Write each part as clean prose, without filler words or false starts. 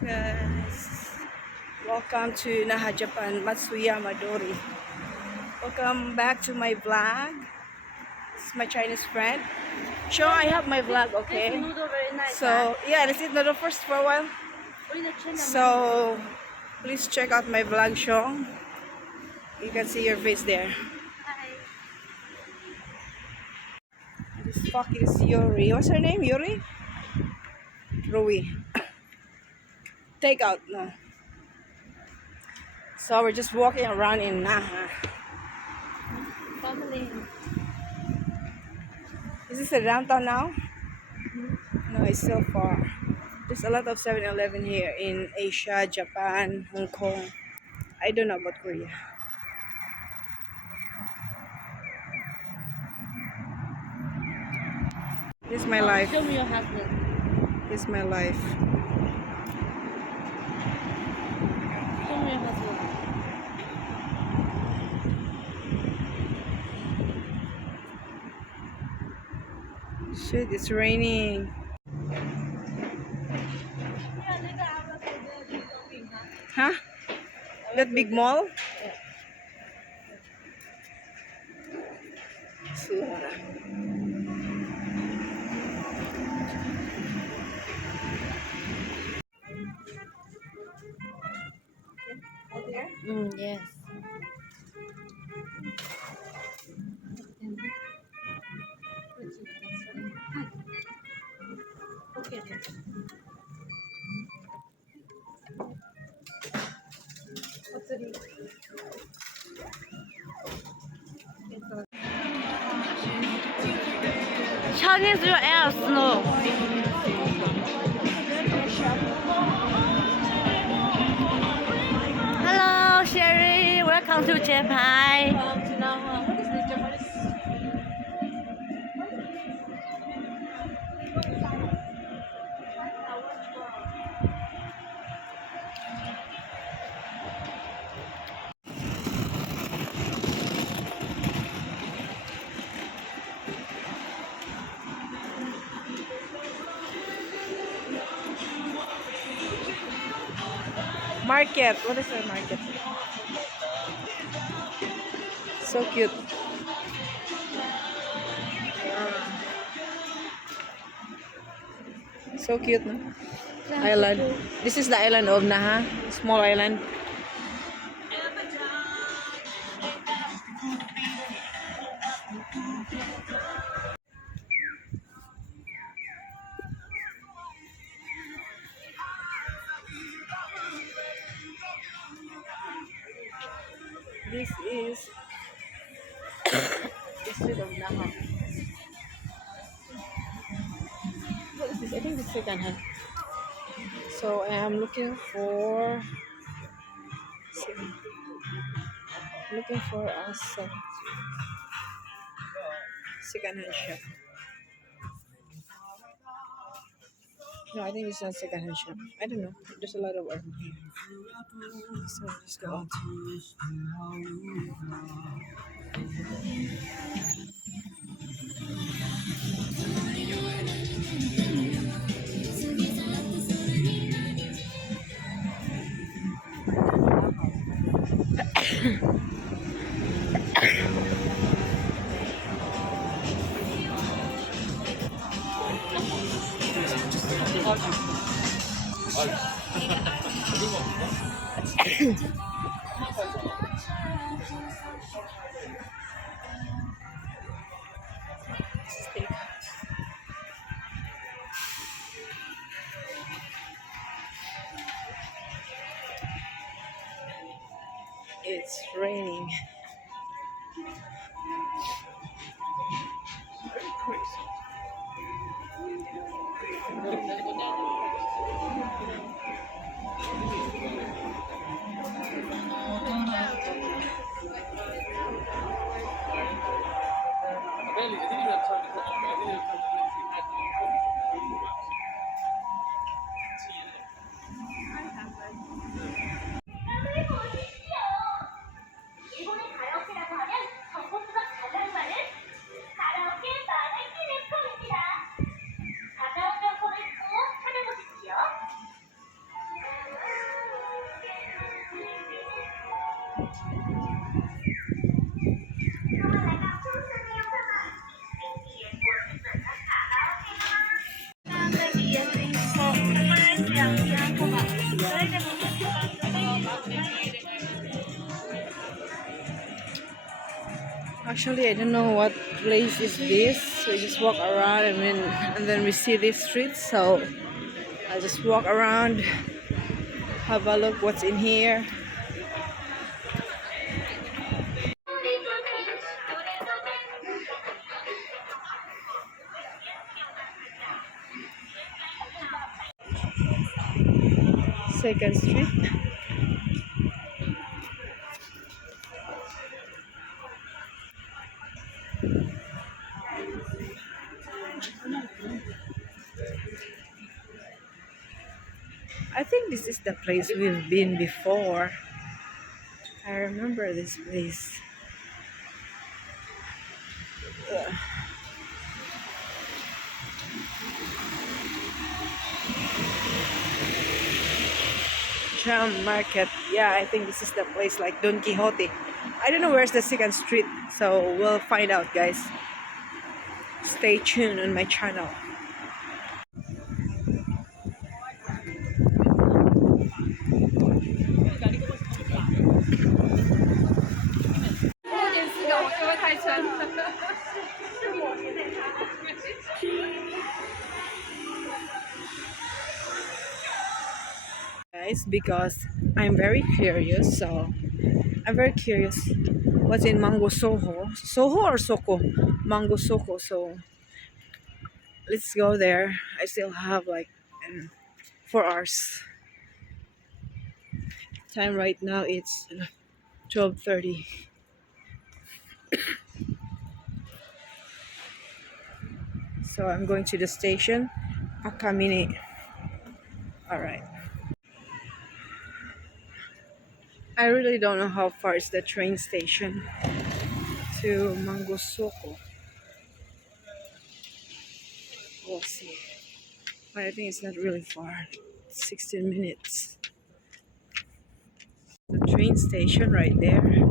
Guys, welcome to Naha, Japan, Matsuyama Dori. Welcome back to my vlog. This is my Chinese friend. Sure, I have my vlog, okay? This noodle very nice. So, yeah, let's eat noodle first for a while. So, please check out my vlog, Sean. You can see your face there. This fuck is Yuri. What's her name? Yuri? Rui. Take out. No. So, we're just walking around in Naha. Family. Is this the downtown now? No, it's still far. There's a lot of 7-Eleven here in Asia, Japan, Hong Kong. I don't know about Korea. This is my life. Show me your husband. This is my life. Show me your husband. Shit, it's raining. Huh? That big mall? Yes. Okay. Chinese your else no. Hello, Sherry. Welcome to Japan. Welcome to Naha. What is this Japanese? Market. What is a market? So cute. So cute, no? Island. This is the island of Naha. Small island. This is the street of Naha. What is this? I think this is second hand. So I am looking for a second hand shop. No, I think it's not second hand shop. I don't know. There's a lot of art here. So let's go out. It's raining. Actually, I don't know what place is this. We just walk around and then we see this street. So I just walk around, have a look what's in here. Second Street. I think this is the place we've been before. I remember this place. Jam Market. Yeah, I think this is the place like Don Quixote. I don't know where's the second street, so we'll find out, guys. Stay tuned on my channel. Guys, because I'm very curious, so I'm very curious what's in Mango Soho or Soko? Mango Soko. So let's go there. I still have like 4 hours. Time right now it's 12:30. So I'm going to the station. Akamine. Alright. I really don't know how far is the train station to Mango Soko. We'll see. But I think it's not really far. 16 minutes. The train station right there.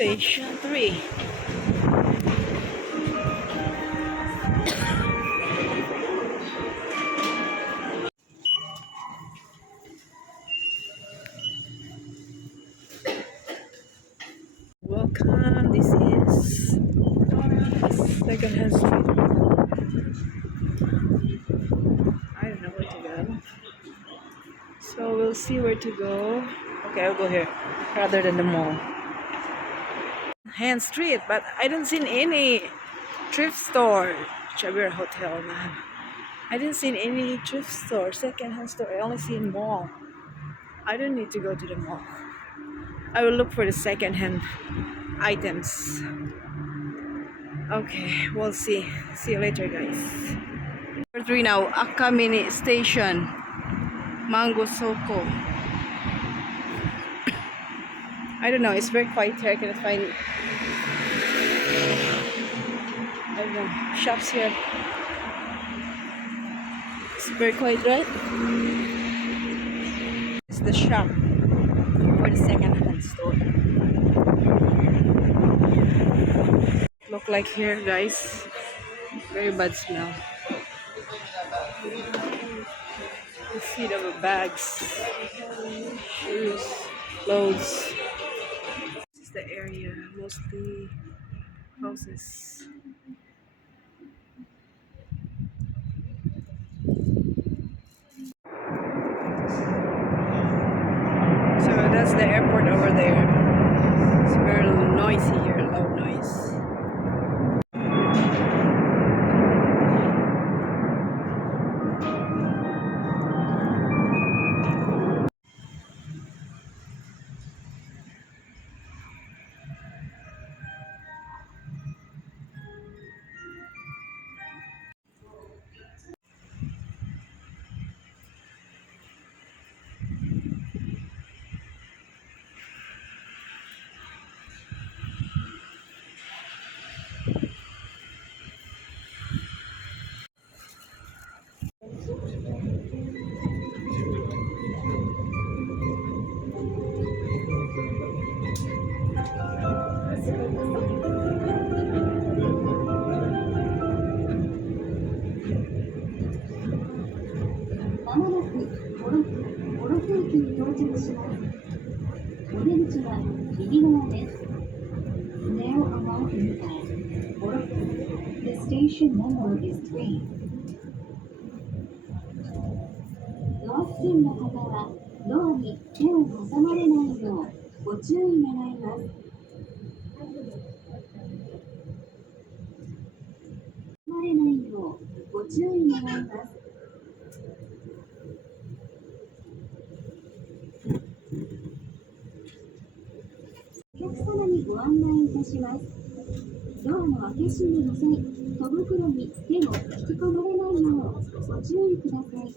Station 3. Welcome. This is second-hand street. I don't know where to go. So we'll see where to go. Okay, I'll go here rather than the mall. Hand street, but I don't see any thrift store. Chabir Hotel, man. I didn't see any thrift store, second-hand store. I only see in mall. I don't need to go to the mall. I will look for the second-hand items. Okay, we'll see. See you later, guys. Number 3 now, Akka Mini Station, Mango Souko. I don't know, it's very quiet here. I cannot find, I don't know, shops here. It's very quiet, right? It's the shop for the second-hand store. Look like here, guys. Very bad smell. You see the bags, shoes, clothes. This is the area, mostly houses. So that's the airport over there. It's very noisy here, loud noise. The station number is 3. ドア付近の方はドアに手を挟まれないようご注意願います。挟まれないようご注意願います。お客様にご案内いたします。ドアの開け閉めの際、戸袋に手を引き込まれないようご注意ください。